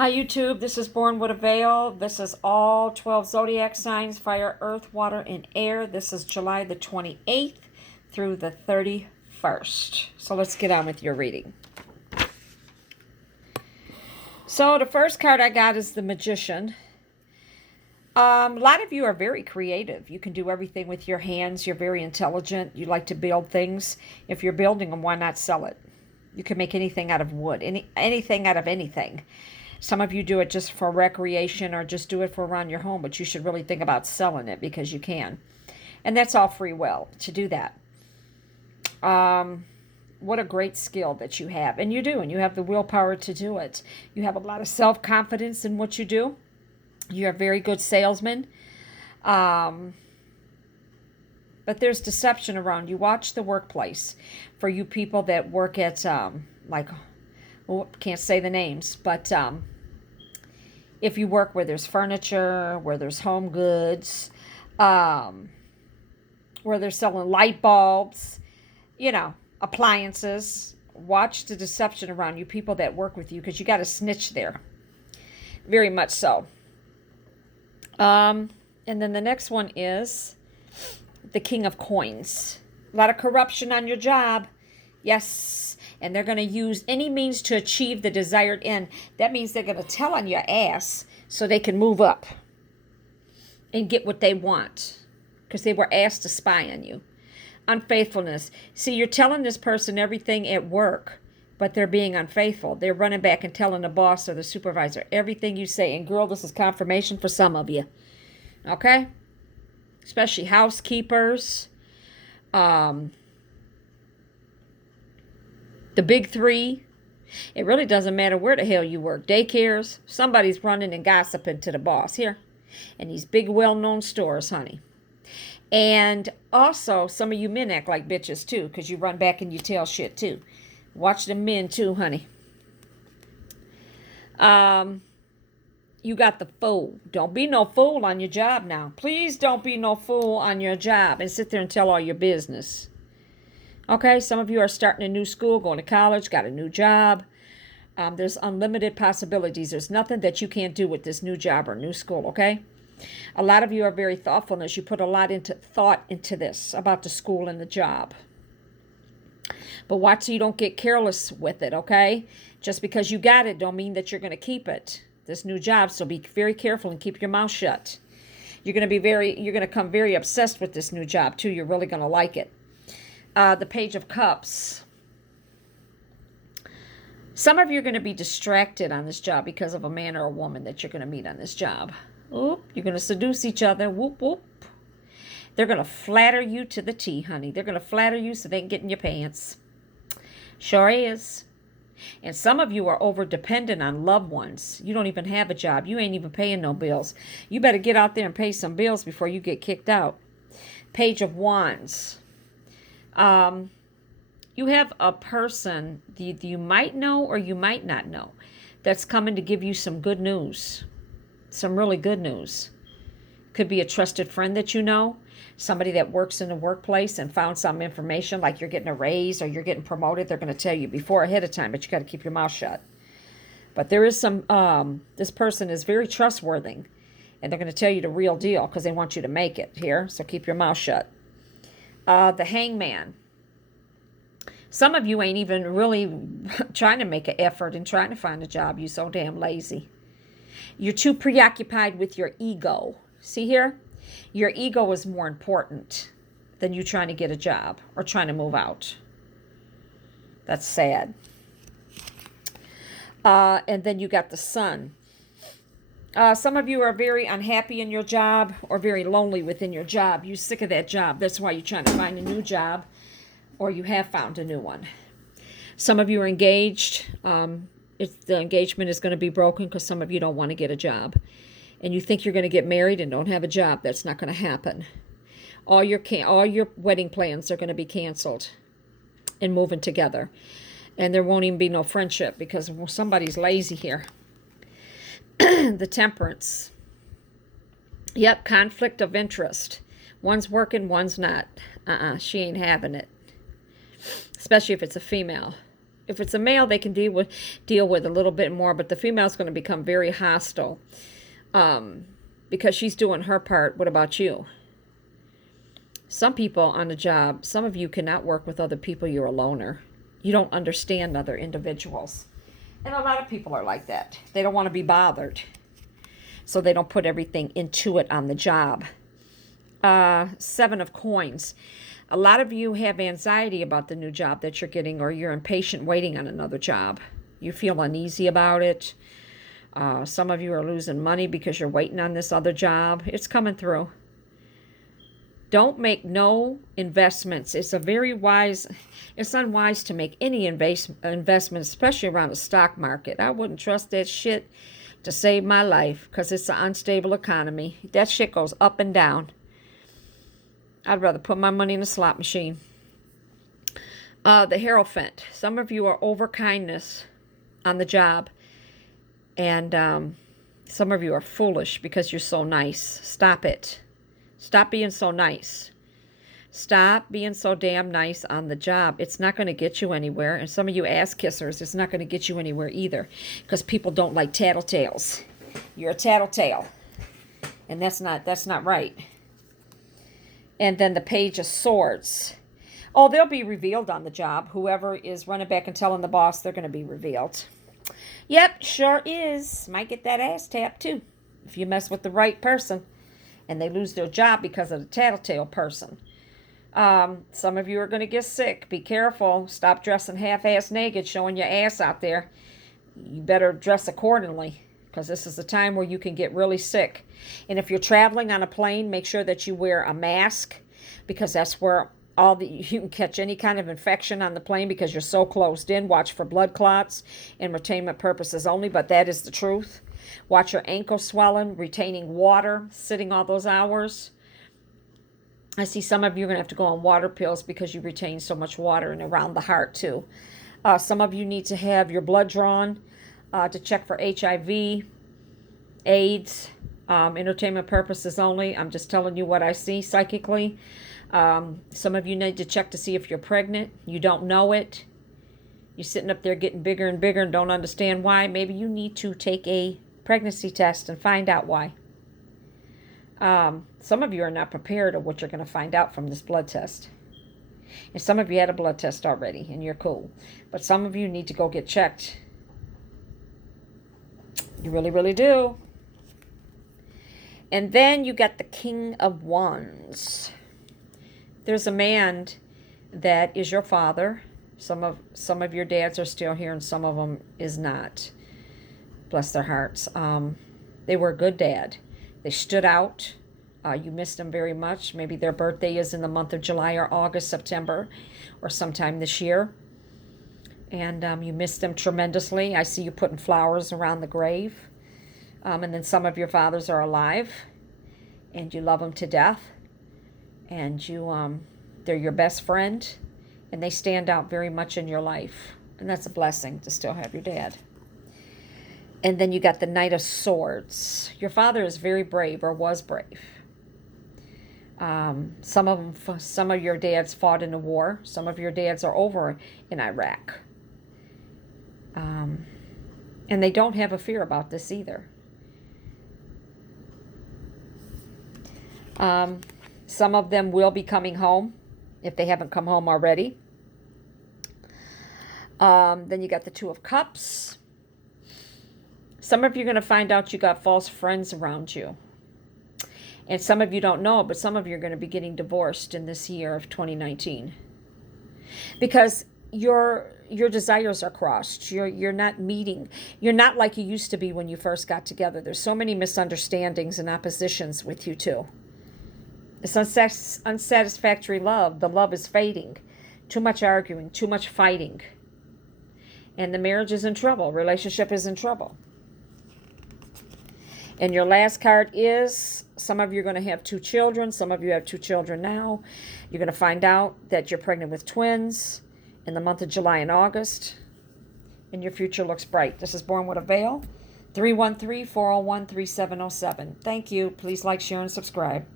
Hi YouTube, this is Born with a Veil. This is all 12 zodiac signs, fire, earth, water, and air. This is July the 28th through the 31st. So let's get on with your reading. So the first card I got is the Magician. A lot of you are very creative. You can do everything with your hands. You're very intelligent. You like to build things. If you're building them, why not sell it? You can make anything out of wood, anything out of anything. Some of you do it just for recreation or just do it for around your home, but you should really think about selling it because you can. And that's all free will to do that. What a great skill that you have. And you do, and you have the willpower to do it. You have a lot of self-confidence in what you do. You're a very good salesman. But there's deception around you. Watch the workplace. For you people that work at, can't say the names, but if you work where there's furniture, where there's home goods, where they're selling light bulbs, appliances, watch the deception around you, people that work with you, because you got to snitch there. Very much so. And then the next one is the King of Coins. A lot of corruption on your job. Yes. And they're going to use any means to achieve the desired end. That means they're going to tell on your ass so they can move up and get what they want because they were asked to spy on you. Unfaithfulness. See, you're telling this person everything at work, but they're being unfaithful. They're running back and telling the boss or the supervisor everything you say. And girl, this is confirmation for some of you. Okay? Especially housekeepers. The big three. It really doesn't matter where the hell you work. Daycares. Somebody's running and gossiping to the boss here. And these big well-known stores, honey. And also, some of you men act like bitches too, because you run back and you tell shit too. Watch the men too, honey. You got the fool. Don't be no fool on your job now. Please don't be no fool on your job and sit there and tell all your business. Okay, some of you are starting a new school, going to college, got a new job. There's unlimited possibilities. There's nothing that you can't do with this new job or new school, okay? A lot of you are very thoughtfulness. You put a lot into thought into this about the school and the job. But watch so you don't get careless with it, okay? Just because you got it don't mean that you're going to keep it. This new job, so be very careful and keep your mouth shut. You're going to come very obsessed with this new job too. You're really going to like it. The Page of Cups. Some of you are going to be distracted on this job because of a man or a woman that you're going to meet on this job. Oop, you're going to seduce each other. Whoop, whoop. They're going to flatter you to the T, honey. They're going to flatter you so they can get in your pants. Sure is. And some of you are over-dependent on loved ones. You don't even have a job. You ain't even paying no bills. You better get out there and pay some bills before you get kicked out. Page of Wands. You have a person that you might know or you might not know that's coming to give you some good news. Some really good news. Could be a trusted friend that you know, somebody that works in the workplace and found some information like you're getting a raise or you're getting promoted. They're going to tell you before ahead of time, but you got to keep your mouth shut. But there is some, this person is very trustworthy and they're going to tell you the real deal because they want you to make it here. So keep your mouth shut. The Hangman. Some of you ain't even really trying to make an effort and trying to find a job. You're so damn lazy. You're too preoccupied with your ego. See here? Your ego is more important than you trying to get a job or trying to move out. That's sad. And then you got the Sun. Some of you are very unhappy in your job or very lonely within your job. You're sick of that job. That's why you're trying to find a new job or you have found a new one. Some of you are engaged. The engagement is going to be broken because some of you don't want to get a job. And you think you're going to get married and don't have a job. That's not going to happen. All your wedding plans are going to be canceled and moving together. And there won't even be no friendship because somebody's lazy here. The Temperance. Yep, conflict of interest. One's working, one's not. She ain't having it. Especially if it's a female. If it's a male, they can deal with a little bit more, but the female's going to become very hostile because she's doing her part. What about you? Some people on the job, some of you cannot work with other people. You're a loner. You don't understand other individuals. And a lot of people are like that. They don't want to be bothered. So they don't put everything into it on the job. 7 of coins. A lot of you have anxiety about the new job that you're getting, or you're impatient waiting on another job. You feel uneasy about it. Some of you are losing money because you're waiting on this other job. It's coming through. Don't make no investments. It's unwise to make any investment, especially around the stock market. I wouldn't trust that shit to save my life because it's an unstable economy. That shit goes up and down. I'd rather put my money in a slot machine. The Hierophant. Some of you are over kindness on the job. And some of you are foolish because you're so nice. Stop it. Stop being so nice. Stop being so damn nice on the job. It's not going to get you anywhere. And some of you ass kissers, it's not going to get you anywhere either. Because people don't like tattletales. You're a tattletale. And that's not right. And then the Page of Swords. Oh, they'll be revealed on the job. Whoever is running back and telling the boss, they're going to be revealed. Yep, sure is. Might get that ass tapped too. If you mess with the right person. And they lose their job because of the tattletale person. Some of you are going to get sick. Be careful. Stop dressing half-ass naked, showing your ass out there. You better dress accordingly. Because this is a time where you can get really sick. And if you're traveling on a plane, make sure that you wear a mask, because that's where you can catch any kind of infection on the plane because you're so closed in. Watch for blood clots, entertainment purposes only, but that is the truth. Watch your ankle swelling, retaining water, sitting all those hours. I see some of you are going to have to go on water pills because you retain so much water and around the heart too. Some of you need to have your blood drawn to check for HIV, AIDS, entertainment purposes only. I'm just telling you what I see psychically. Some of you need to check to see if you're pregnant. You don't know it. You're sitting up there getting bigger and bigger and don't understand why. Maybe you need to take a pregnancy test and find out why. Some of you are not prepared of what you're going to find out from this blood test. And some of you had a blood test already and you're cool. But some of you need to go get checked. You really, really do. And then you got the King of Wands. There's a man that is your father. Some of your dads are still here and some of them is not. Bless their hearts. They were a good dad. They stood out. You missed them very much. Maybe their birthday is in the month of July or August, September, or sometime this year. And you missed them tremendously. I see you putting flowers around the grave. And then some of your fathers are alive. And you love them to death. And they're your best friend. And they stand out very much in your life. And that's a blessing to still have your dad. And then you got the Knight of Swords. Your father is very brave, or was brave. Some of your dads fought in a war. Some of your dads are over in Iraq. And they don't have a fear about this either. Some of them will be coming home if they haven't come home already. Then you got the Two of Cups. Some of you are going to find out you got false friends around you. And some of you don't know, but some of you are going to be getting divorced in this year of 2019. Because your desires are crossed. You're not meeting. You're not like you used to be when you first got together. There's so many misunderstandings and oppositions with you two. It's unsatisfactory love. The love is fading. Too much arguing, too much fighting. And the marriage is in trouble. Relationship is in trouble. And your last card is, some of you are going to have 2 children. Some of you have 2 children now. You're going to find out that you're pregnant with twins in the month of July and August. And your future looks bright. This is Born with a Veil. 313-401-3707. Thank you. Please like, share, and subscribe.